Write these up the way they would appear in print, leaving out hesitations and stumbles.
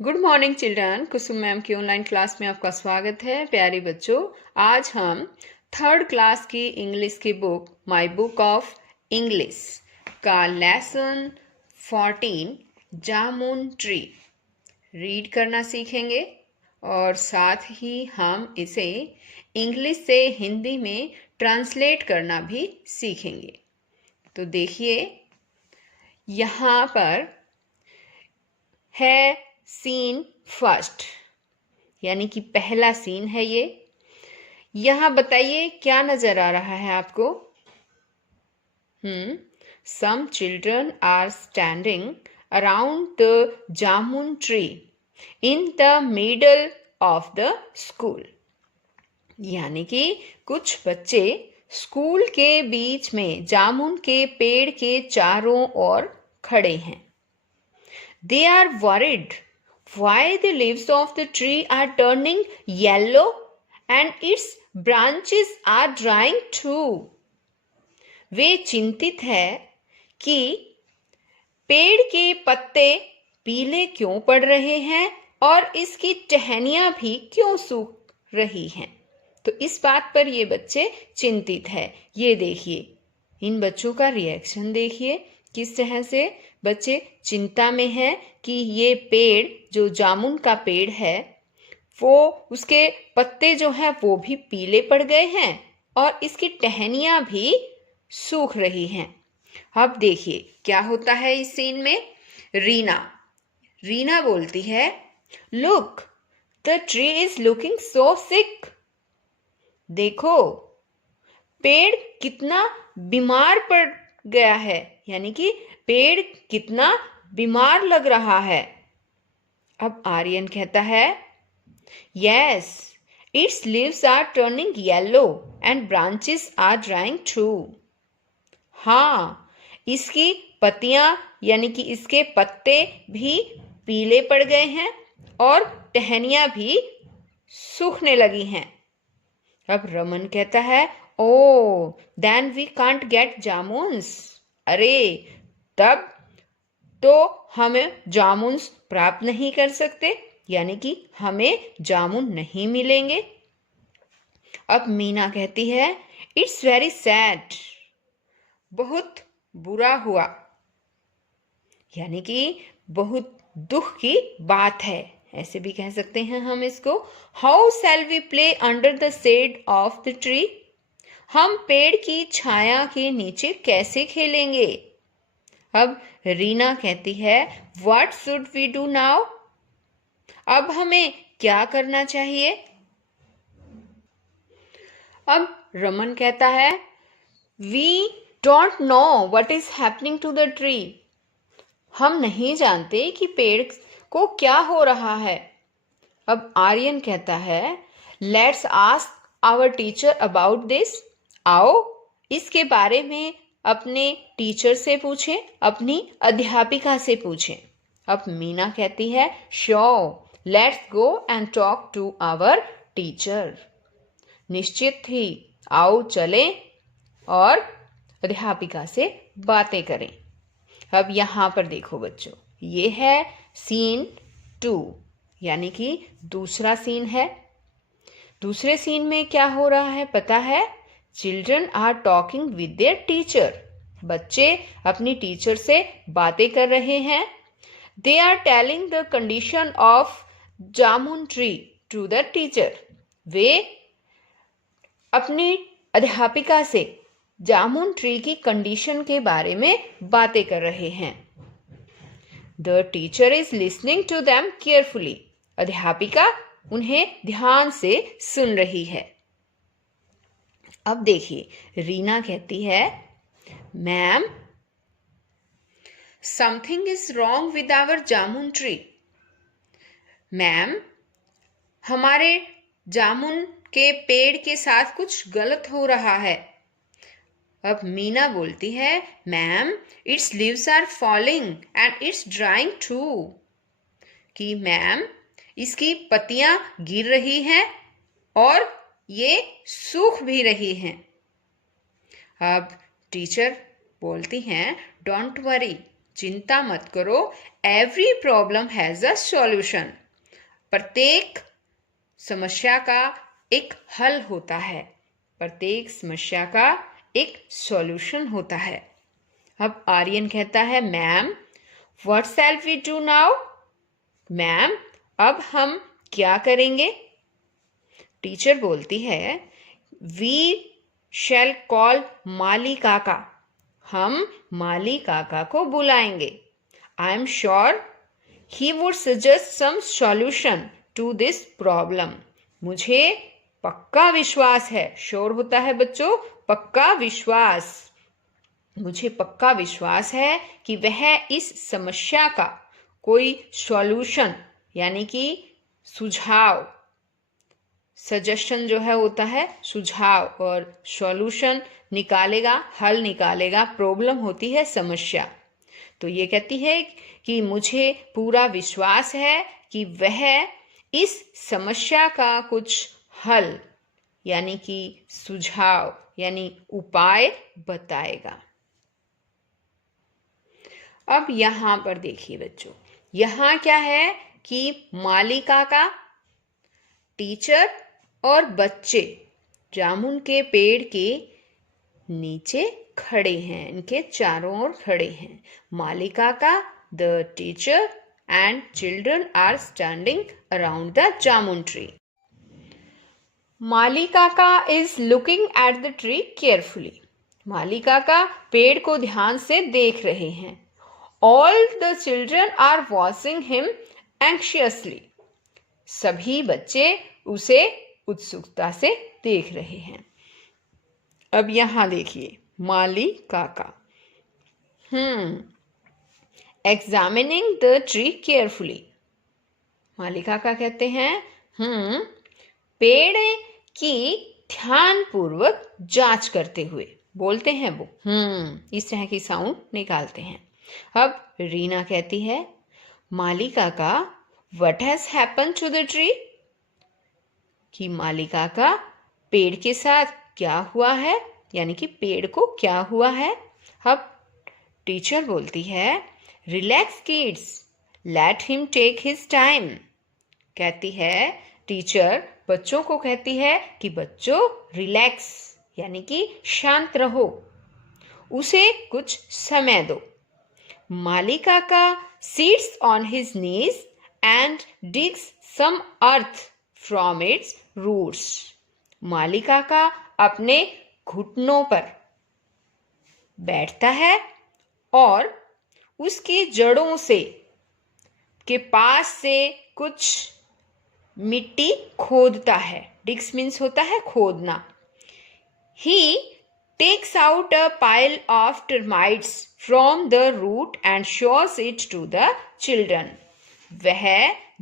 Good morning children. Kusum ma'am की online class में आपका स्वागत है। प्यारे बच्चों, आज हम थर्ड क्लास की इंग्लिश की book my book of English का लेसन 14 जामुन ट्री रीड करना सीखेंगे और साथ ही हम इसे इंग्लिश से हिंदी में ट्रांसलेट करना भी सीखेंगे। तो देखिए, यहाँ पर है सीन फर्स्ट, यानी कि पहला सीन है ये। यहां बताइए क्या नजर आ रहा है आपको? Some children are standing around the jamun tree in the middle of the school. यानी कि कुछ बच्चे स्कूल के बीच में जामुन के पेड़ के चारों ओर खड़े हैं। They are worried why the leaves of the tree are turning yellow and its branches are drying too. वे चिंतित है कि पेड़ के पत्ते पीले क्यों पड़ रहे हैं और इसकी टहनियां भी क्यों सूख रही हैं। तो इस बात पर ये बच्चे चिंतित है। ये देखिए, इन बच्चों का रिएक्शन देखिए, किस तरह से बच्चे चिंता में हैं कि ये पेड़ जो जामुन का पेड़ है वो उसके पत्ते जो हैं वो भी पीले पड़ गए हैं और इसकी टहनियां भी सूख रही हैं। अब देखिए क्या होता है इस सीन में। रीना बोलती है, look the tree is looking so sick. देखो, पेड़ कितना बीमार पड़ गया है, यानी कि पेड़ कितना बीमार लग रहा है। अब आर्यन कहता है, yes its leaves are turning yellow and branches are drying too. हाँ, इसकी पत्तियां यानी कि इसके पत्ते भी पीले पड़ गए हैं और टहनियां भी सूखने लगी हैं। अब रमन कहता है, ओ then we can't get jamuns. अरे, तब तो हमें जामुन्स प्राप्त नहीं कर सकते, यानी कि हमें जामुन नहीं मिलेंगे। अब मीना कहती है, इट्स वेरी सैड। बहुत बुरा हुआ, यानी कि बहुत दुख की बात है, ऐसे भी कह सकते हैं हम इसको। How shall we play under the shade of the tree. हम पेड़ की छाया के नीचे कैसे खेलेंगे। अब रीना कहती है, what should we do now. अब हमें क्या करना चाहिए। अब रमन कहता है, we don't know what is happening to the tree. हम नहीं जानते कि पेड़ को क्या हो रहा है। अब आर्यन कहता है, let's ask our teacher about this. आओ इसके बारे में अपने टीचर से पूछें, अपनी अध्यापिका से पूछें। अब मीना कहती है, sure let's go and talk to our teacher. निश्चित ही, आओ चलें और अध्यापिका से बातें करें। अब यहाँ पर देखो बच्चों, ये है सीन 2, यानी कि दूसरा सीन है। दूसरे सीन में क्या हो रहा है पता है? Children are talking with their teacher. बच्चे अपनी टीचर से बातें कर रहे हैं। They are telling the condition of jamun tree to the teacher. वे अपनी अध्यापिका से जामुन ट्री की कंडीशन के बारे में बातें कर रहे हैं। The teacher is listening to them carefully. अध्यापिका उन्हें ध्यान से सुन रही है। अब देखिए, रीना कहती है, ma'am something is wrong with our jamun tree. Ma'am, हमारे जामुन के पेड़ के साथ कुछ गलत हो रहा है। अब मीना बोलती है, ma'am its leaves are falling and it's drying too. कि मैम, इसकी पत्तियां गिर रही हैं और ये सूख भी रही हैं। अब टीचर बोलती हैं, डोंट वरी चिंता मत करो, every problem has a solution. प्रत्येक समस्या का एक हल होता है, प्रत्येक समस्या का एक सॉल्यूशन होता है। अब आर्यन कहता है, ma'am what shall we do now? Ma'am अब हम क्या करेंगे? टीचर बोलती है, वी शैल कॉल माली काका। हम माली काका को बुलाएंगे। I am sure he would suggest some solution to this problem. मुझे पक्का विश्वास है, श्योर होता है बच्चों, पक्का विश्वास। मुझे पक्का विश्वास है कि वह इस समस्या का कोई सॉल्यूशन यानी कि सुझाव, सजेशन जो है होता है सुझाव, और सॉल्यूशन निकालेगा, हल निकालेगा। प्रॉब्लम होती है समस्या। तो ये कहती है कि मुझे पूरा विश्वास है कि वह इस समस्या का कुछ हल यानी कि सुझाव यानी उपाय बताएगा। अब यहाँ पर देखिए बच्चों, यहाँ क्या है कि माली काका, टीचर और बच्चे जामुन के पेड़ के नीचे खड़े हैं, इनके चारों ओर खड़े हैं। Mali Kaka, the teacher and children are standing around the jamun tree. Mali Kaka is looking at the tree carefully. Mali Kaka पेड़ को ध्यान से देख रहे हैं। All the children are watching him anxiously. सभी बच्चे उसे उत्सुकता से देख रहे हैं। अब यहां देखिए माली काका examining the tree carefully. Mali काका कहते हैं पेड़ की ध्यानपूर्वक जांच करते हुए, बोलते हैं वो इस तरह की साउंड निकालते हैं। अब रीना कहती है, माली काका what has happen to the tree? कि माली काका पेड़ के साथ क्या हुआ है, यानी कि पेड़ को क्या हुआ है। अब टीचर बोलती है, relax kids, let him take his time. कहती है टीचर, बच्चों को कहती है कि बच्चों रिलैक्स यानी कि शांत रहो, उसे कुछ समय दो। माली काका sits on his knees and digs some earth from its roots. माली काका अपने घुटनों पर बैठता है और उसकी जड़ों से के पास से कुछ मिट्टी खोदता है। डिग्स मीन्स होता है खोदना। He takes out a pile of termites from the root and shows it to the children. वह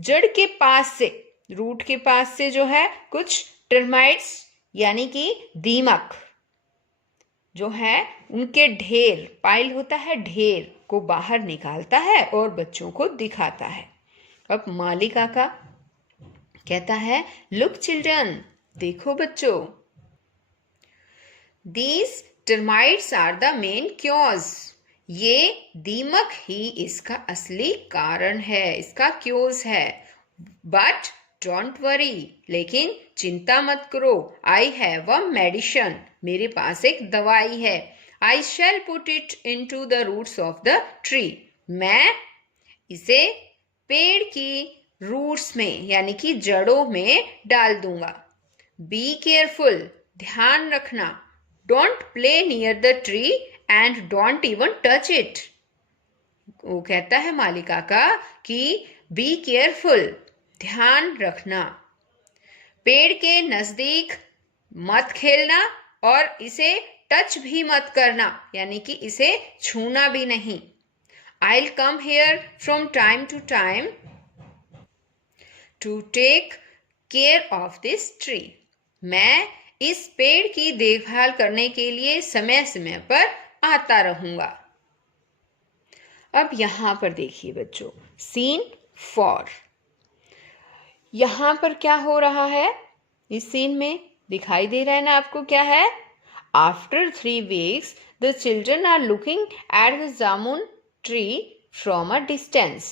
जड़ के पास से, रूट के पास से जो है कुछ टर्माइट्स यानी कि दीमक जो है उनके ढेर, पाइल होता है ढेर, को बाहर निकालता है और बच्चों को दिखाता है। अब माली काका कहता है, लुक चिल्ड्रन, देखो बच्चों, These termites are the main cause. ये दीमक ही इसका असली कारण है, इसका क्योज है। But don't worry, लेकिन चिंता मत करो। I have a medicine, मेरे पास एक दवाई है। I shall put it into the roots of the tree. मैं इसे पेड़ की रूट्स में यानी कि जड़ों में डाल दूंगा। Be careful, ध्यान रखना। Don't play near the tree and don't even touch it. वो कहता है माली काका कि be careful, ध्यान रखना, पेड़ के नजदीक मत खेलना और इसे टच भी मत करना, यानी कि इसे छूना भी नहीं। I'll come here from time to time to take care of this tree. मैं इस पेड़ की देखभाल करने के लिए समय समय पर आता रहूंगा। अब यहां पर देखिए बच्चों, सीन 4। यहां पर क्या हो रहा है, इस सीन में दिखाई दे रहा है ना आपको, क्या है? After 3 weeks the children are looking at the jamun tree from a distance.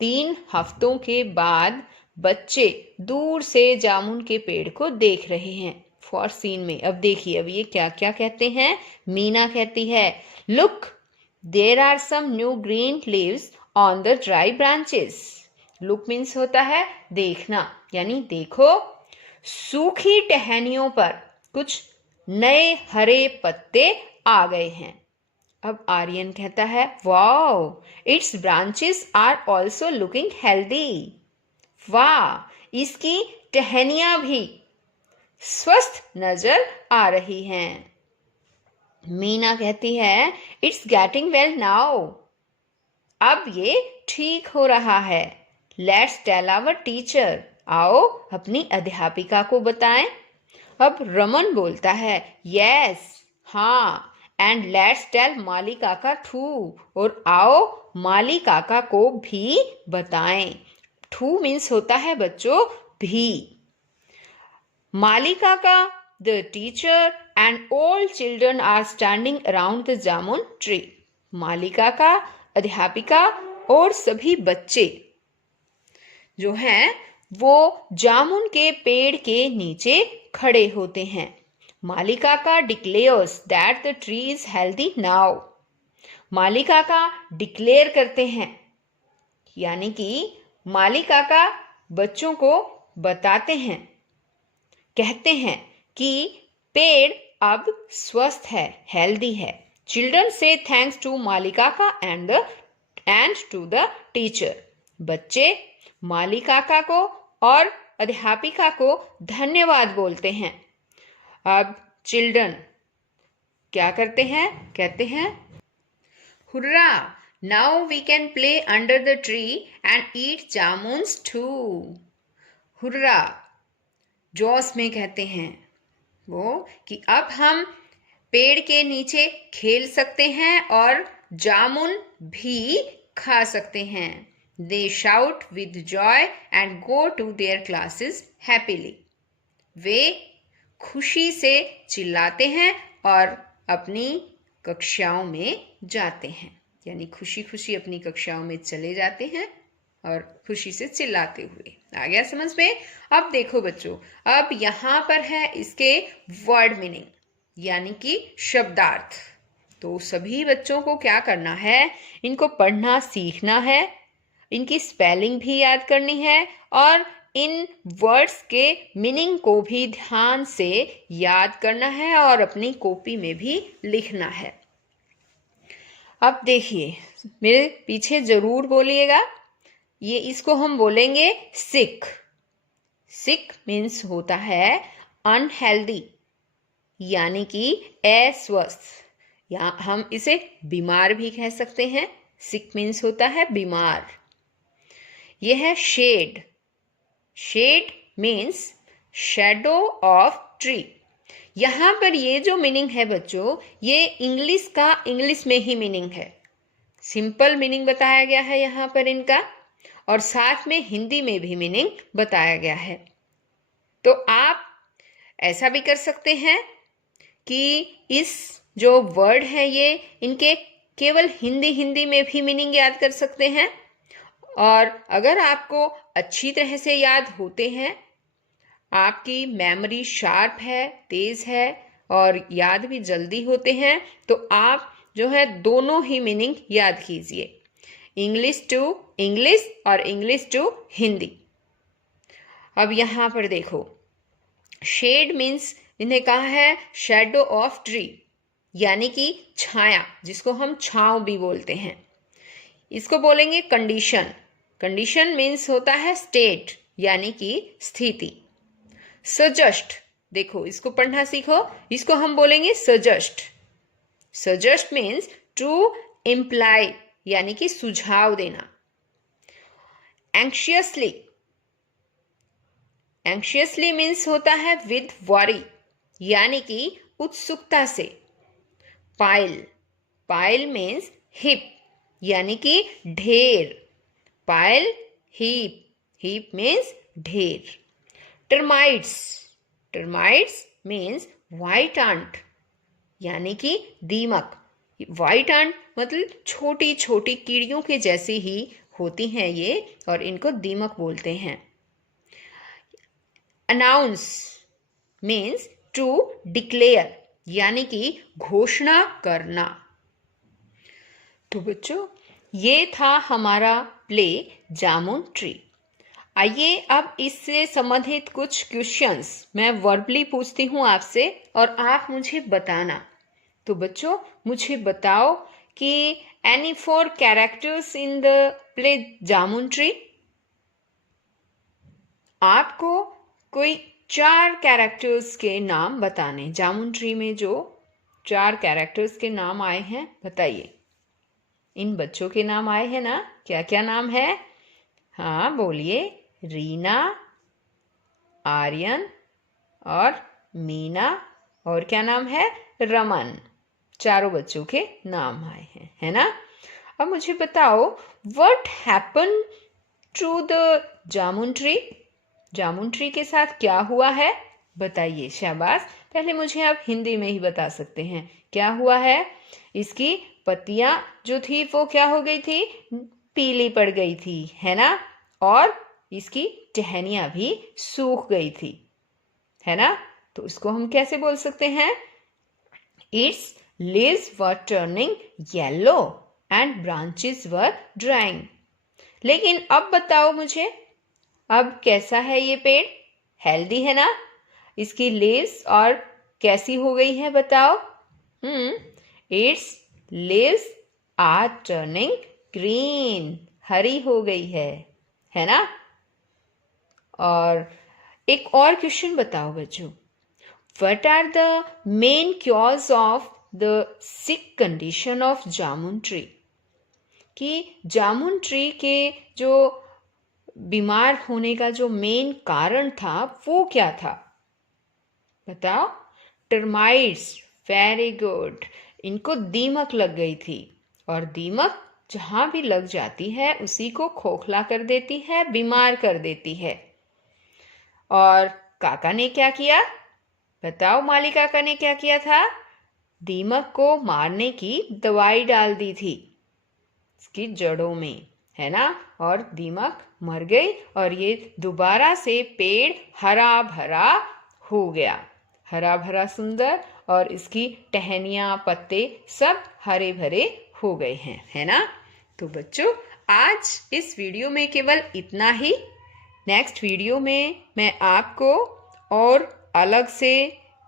3 हफ्तों के बाद बच्चे दूर से जामुन के पेड़ को देख रहे हैं। फॉर सीन में अब देखिए, अब ये क्या क्या कहते हैं। मीना कहती है, look there are some new green leaves on the dry branches. Look means होता है देखना, यानी देखो, सूखी टहनियों पर कुछ नए हरे पत्ते आ गए हैं। अब आर्यन कहता है, wow its branches are also looking healthy. वाह, इसकी टहनियां भी स्वस्थ नजर आ रही हैं। मीना कहती है, इट्स गेटिंग वेल नाउ। अब ये ठीक हो रहा है। Let's tell our teacher. आओ अपनी अध्यापिका को बताएं। अब रमन बोलता है, यस, हाँ, एंड लेट्स टेल माली काका टू। और आओ माली काका को भी बताएं। टू मीन्स होता है बच्चों भी। Mali Kaka, the teacher and all children are standing around the jamun tree. Mali Kaka, अध्यापिका और सभी बच्चे जो हैं वो जामुन के पेड़ के नीचे खड़े होते हैं। Mali Kaka declares that the tree is healthy now. Mali Kaka declare करते हैं, यानी कि माली काका बच्चों को बताते हैं, कहते हैं कि पेड़ अब स्वस्थ है, हेल्दी है। चिल्ड्रन से थैंक्स टू माली काका एंड टू द टीचर। बच्चे माली काका को और अध्यापिका को धन्यवाद बोलते हैं। अब चिल्ड्रन क्या करते हैं, कहते हैं, hurrah, now we can play under the tree and eat jamuns too. Hurrah, जोश में कहते हैं वो कि अब हम पेड़ के नीचे खेल सकते हैं और जामुन भी खा सकते हैं। They shout with joy and go to their classes happily. वे खुशी से चिल्लाते हैं और अपनी कक्षाओं में जाते हैं, यानी खुशी खुशी अपनी कक्षाओं में चले जाते हैं और खुशी से चिल्लाते हुए। आ गया समझ में? अब देखो बच्चों, अब यहाँ पर है इसके वर्ड मीनिंग, यानी कि शब्दार्थ। तो सभी बच्चों को क्या करना है, इनको पढ़ना सीखना है, इनकी स्पेलिंग भी याद करनी है और इन वर्ड्स के मीनिंग को भी ध्यान से याद करना है और अपनी कॉपी में भी लिखना है। अब देखिए, मेरे पीछे जरूर बोलिएगा। ये इसको हम बोलेंगे सिक। सिक मीन्स होता है अनहेल्दी, यानी कि अस्वस्थ, या हम इसे बीमार भी कह सकते हैं। सिक मीन्स होता है बीमार। यह है shade. Shade means shadow of tree. यहाँ पर ये जो मीनिंग है बच्चों, ये इंग्लिश का इंग्लिश में ही मीनिंग है। सिंपल मीनिंग बताया गया है यहाँ पर इनका, और साथ में हिंदी में भी मीनिंग बताया गया है। तो आप ऐसा भी कर सकते हैं कि इस जो वर्ड है ये इनके केवल हिंदी में भी मीनिंग याद कर सकते हैं। और अगर आपको अच्छी तरह से याद होते हैं, आपकी मेमोरी शार्प है, तेज है और याद भी जल्दी होते हैं, तो आप जो है दोनों ही मीनिंग याद कीजिए, इंग्लिश टू इंग्लिश और इंग्लिश टू हिंदी। अब यहाँ पर देखो, शेड मीन्स इन्हें कहा है शैडो ऑफ ट्री, यानी कि छाया, जिसको हम छांव भी बोलते हैं। इसको बोलेंगे कंडीशन। कंडीशन मीन्स होता है स्टेट, यानी कि स्थिति। सजेस्ट, देखो इसको पढ़ना सीखो, इसको हम बोलेंगे suggest. Suggest means to imply, यानी कि सुझाव देना। एंक्शियसली, एंक्शियसली मीन्स होता है विद वरी, यानी कि उत्सुकता से। पाइल, पाइल मीन्स हिप, यानी कि ढेर। पाइल, हीप, हीप मीन्स ढेर। टर्माइट्स, टर्माइट्स मीन्स व्हाइट अंट, यानी कि दीमक। व्हाइट एंट मतलब छोटी छोटी कीड़ियों के जैसी ही होती हैं ये, और इनको दीमक बोलते हैं। अनाउंस मीन्स टू डिक्लेयर, यानी कि घोषणा करना। तो बच्चों, ये था हमारा प्ले जामुन ट्री। आइए अब इससे संबंधित कुछ क्वेश्चंस मैं वर्बली पूछती हूँ आपसे, और आप मुझे बताना। तो बच्चों, मुझे बताओ कि any 4 characters in the play jamun tree. आपको कोई 4 कैरेक्टर्स के नाम बताने, जामुन ट्री में जो 4 कैरेक्टर्स के नाम आए हैं बताइए। इन बच्चों के नाम आए हैं ना? क्या क्या नाम है? हाँ बोलिए। रीना, आर्यन और मीना, और क्या नाम है? रमन। चारों बच्चों के नाम आए हैं, है ना? अब मुझे बताओ, what happen to the jamun tree. Jamun tree के साथ क्या हुआ है बताइए। शाबाश। पहले मुझे आप हिंदी में ही बता सकते हैं क्या हुआ है। इसकी पत्तियां जो थी वो क्या हो गई थी? पीली पड़ गई थी, है ना? और इसकी टहनियां भी सूख गई थी, है ना? तो इसको हम कैसे बोल सकते हैं? Its leaves were turning yellow and branches were drying. लेकिन अब बताओ मुझे, अब कैसा है ये पेड़? हेल्दी है ना? इसकी लीव्स और कैसी हो गई है बताओ? Its leaves are turning green, हरी हो गई है ना? और एक और क्वेश्चन बताओ बच्चों, What are the main cause of the sick condition of jamun tree? कि जामुन ट्री के जो बीमार होने का जो मेन कारण था वो क्या था? बताओ। टर्माइट्स। Very good. इनको दीमक लग गई थी, और दीमक जहां भी लग जाती है उसी को खोखला कर देती है, बीमार कर देती है। और काका ने क्या किया? बताओ, माली काका ने क्या किया था? दीमक को मारने की दवाई डाल दी थी इसकी जड़ों में, है ना? और दीमक मर गई, और ये दोबारा से पेड़ हरा भरा हो गया, हरा भरा सुंदर, और इसकी टहनियाँ पत्ते सब हरे भरे हो गए हैं, है ना? तो बच्चों, आज इस वीडियो में केवल इतना ही। नेक्स्ट वीडियो में मैं आपको और अलग से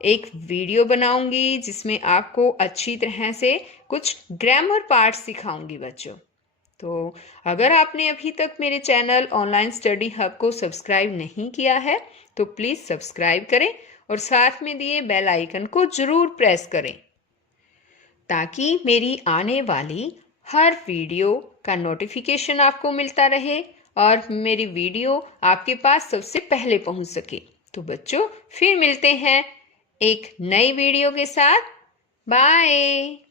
एक वीडियो बनाऊंगी जिसमें आपको अच्छी तरह से कुछ ग्रामर पार्ट सिखाऊंगी बच्चों। तो अगर आपने अभी तक मेरे चैनल ऑनलाइन स्टडी हब को सब्सक्राइब नहीं किया है तो प्लीज़ सब्सक्राइब करें, और साथ में दिए बेल आइकन को ज़रूर प्रेस करें, ताकि मेरी आने वाली हर वीडियो का नोटिफिकेशन आपको मिलता रहे और मेरी वीडियो आपके पास सबसे पहले पहुंच सके। तो बच्चों, फिर मिलते हैं एक नई वीडियो के साथ। बाय।